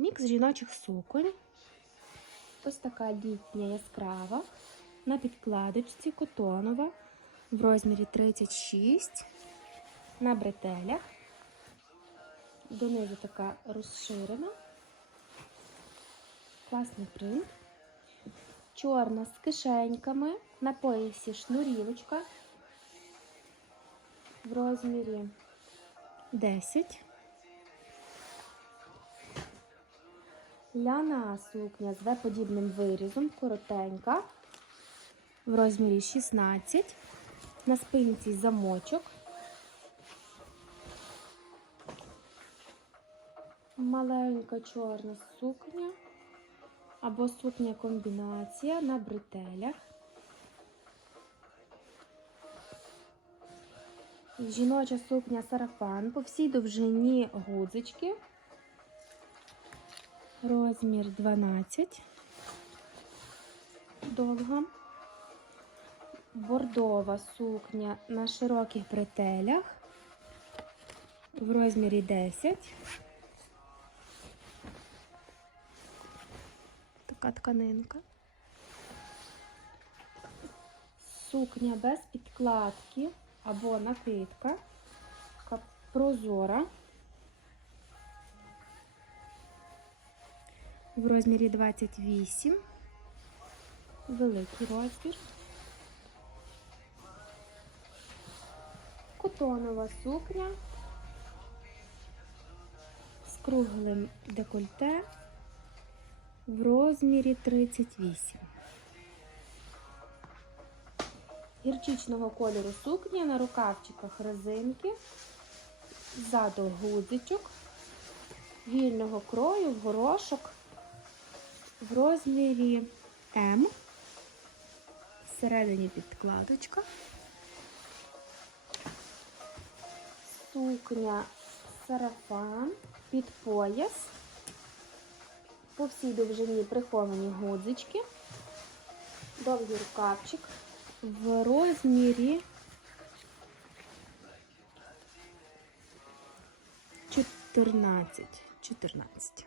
Мікс жіночих суконь. Ось така літня яскрава. На підкладочці котонова в розмірі 36 на бретелях. Донизу така розширена. Класний принт. Чорна з кишеньками. На поясі шнурівочка в розмірі 10. Ляна сукня з В-подібним вирізом, коротенька, в розмірі 16. На спинці замочок. Маленька чорна сукня або сукня комбінація на бретелях. Жіноча сукня сарафан по всій довжині гудзички. Розмір 12. Довга. Бордова сукня на широких бретелях в розмірі 10. Така тканинка. Сукня без підкладки або накидка. Прозора. В розмірі 28. Великий розмір. Котонова сукня з круглим декольте в розмірі 38. Гірчичного кольору сукня на рукавчиках резинки, ззаду гудзичок, вільного крою, в горошок в розмірі М. Всередині підкладочка. Сукня сарафан під пояс. По всій довжині приховані гудзички, довгий рукавчик в розмірі 14. 14.